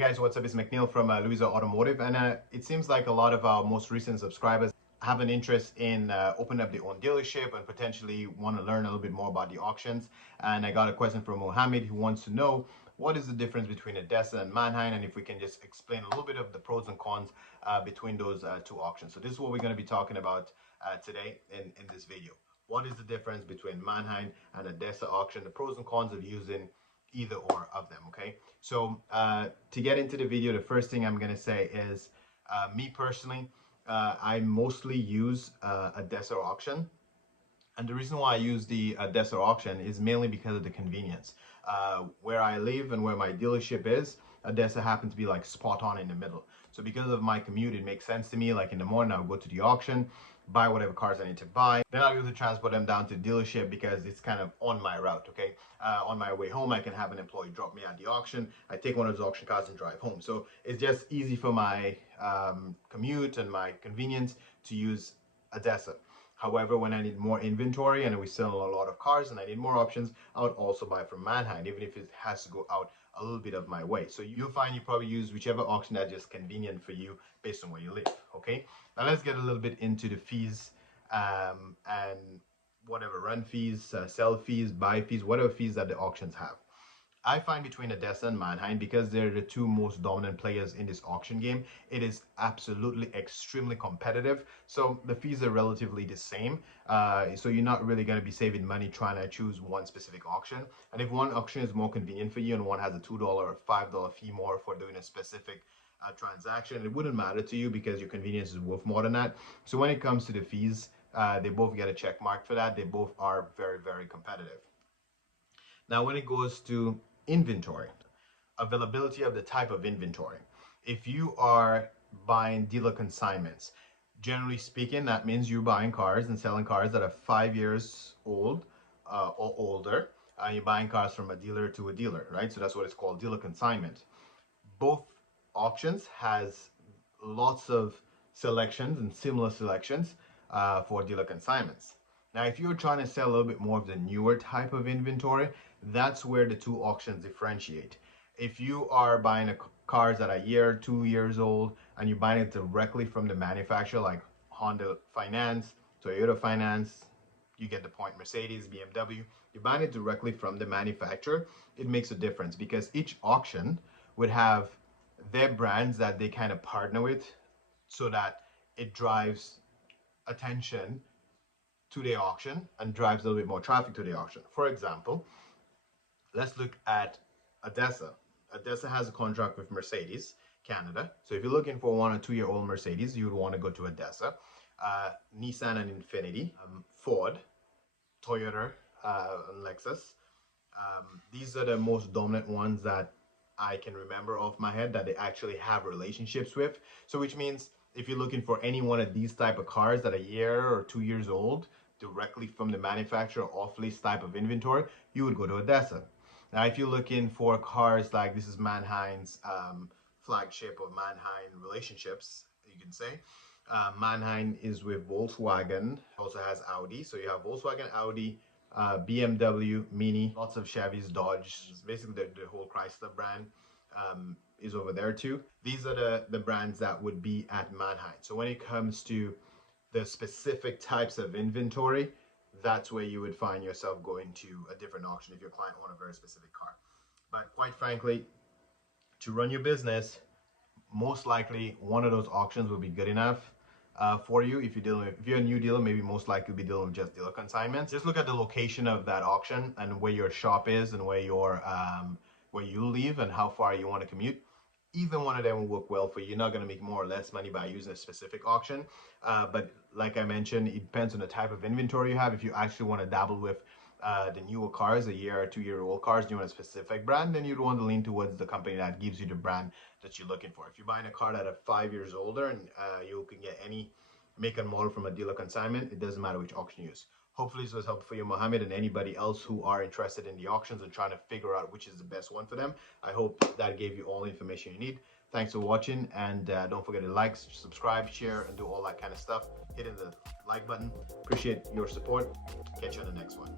guys, what's up? It's McNeil from Louisa Automotive, and it seems like a lot of our most recent subscribers have an interest in opening up their own dealership and potentially want to learn a little bit more about the auctions. And I got a question from Mohammed who wants to know what is the difference between Adesa and Manheim, and if we can just explain a little bit of the pros and cons between those two auctions. So this is what we're going to be talking about today in this video. What is the difference between Manheim and Adesa auction, the pros and cons of using either or of them. Okay, so to get into the video, the first thing I'm gonna say is me personally, I mostly use Adesa auction, and the reason why I use the Adesa auction is mainly because of the convenience. Where I live and where my dealership is, Adesa happens to be like spot on in the middle. So because of my commute, it makes sense to me. Like in the morning, I'll go to the auction, buy whatever cars I need to buy. Then I'll be able to transport them down to the dealership because it's kind of on my route, okay? On my way home, I can have an employee drop me at the auction. I take one of those auction cars and drive home. So it's just easy for my commute and my convenience to use Adesa. However, when I need more inventory and we sell a lot of cars and I need more options, I would also buy from Manheim, even if it has to go out a little bit of my way. So you'll find you probably use whichever auction that's just convenient for you based on where you live, okay? Now let's get a little bit into the fees and whatever run fees, sell fees, buy fees, whatever fees that the auctions have. I find between Adesa and Manheim, because they're the two most dominant players in this auction game, it is absolutely extremely competitive. So the fees are relatively the same. So you're not really going to be saving money trying to choose one specific auction. And if one auction is more convenient for you and one has a $2 or $5 fee more for doing a specific transaction, it wouldn't matter to you because your convenience is worth more than that. So when it comes to the fees, they both get a check mark for that. They both are very, very competitive. Now, when it goes to inventory, availability of the type of inventory. If you are buying dealer consignments, generally speaking, that means you're buying cars and selling cars that are 5 years old or older. You're buying cars from a dealer to a dealer, right? So that's what it's called, dealer consignment. Both auctions has lots of selections and similar selections for dealer consignments. Now, if you're trying to sell a little bit more of the newer type of inventory, that's where the two auctions differentiate. If you are buying cars that are a year, 2 years old, and you're buying it directly from the manufacturer, like Honda Finance, Toyota Finance, you get the point, Mercedes, BMW, you're buying it directly from the manufacturer, it makes a difference because each auction would have their brands that they kind of partner with so that it drives attention to the auction and drives a little bit more traffic to the auction. For example, let's look at Adesa. Adesa has a contract with Mercedes, Canada. So if you're looking for 1 or 2 year old Mercedes, you would want to go to Adesa. Nissan and Infiniti, Ford, Toyota, and Lexus. These are the most dominant ones that I can remember off my head that they actually have relationships with. So which means if you're looking for any one of these type of cars that are a year or 2 years old, directly from the manufacturer, off-lease type of inventory, you would go to Adesa. Now, if you're looking for cars like this is Manheim's flagship of Manheim relationships, you can say. Manheim is with Volkswagen, also has Audi. So you have Volkswagen, Audi, BMW, Mini, lots of Chevys, Dodge, basically the whole Chrysler brand is over there too. These are the brands that would be at Manheim. So when it comes to the specific types of inventory, that's where you would find yourself going to a different auction if your client wants a very specific car. But quite frankly, to run your business, most likely one of those auctions will be good enough for you. If you're a new dealer, maybe most likely be dealing with just dealer consignments. Just look at the location of that auction and where your shop is and where you live and how far you want to commute. Either one of them will work well for you. You're not going to make more or less money by using a specific auction. But like I mentioned, it depends on the type of inventory you have. If you actually want to dabble with the newer cars, a year or 2 year old cars, you want a specific brand, then you'd want to lean towards the company that gives you the brand that you're looking for. If you're buying a car that are 5 years older and you can get any make and model from a dealer consignment, it doesn't matter which auction you use. Hopefully this was helpful for you, Mohammed, and anybody else who are interested in the auctions and trying to figure out which is the best one for them. I hope that gave you all the information you need. Thanks for watching, and don't forget to like, subscribe, share, and do all that kind of stuff. Hitting the like button. Appreciate your support. Catch you on the next one.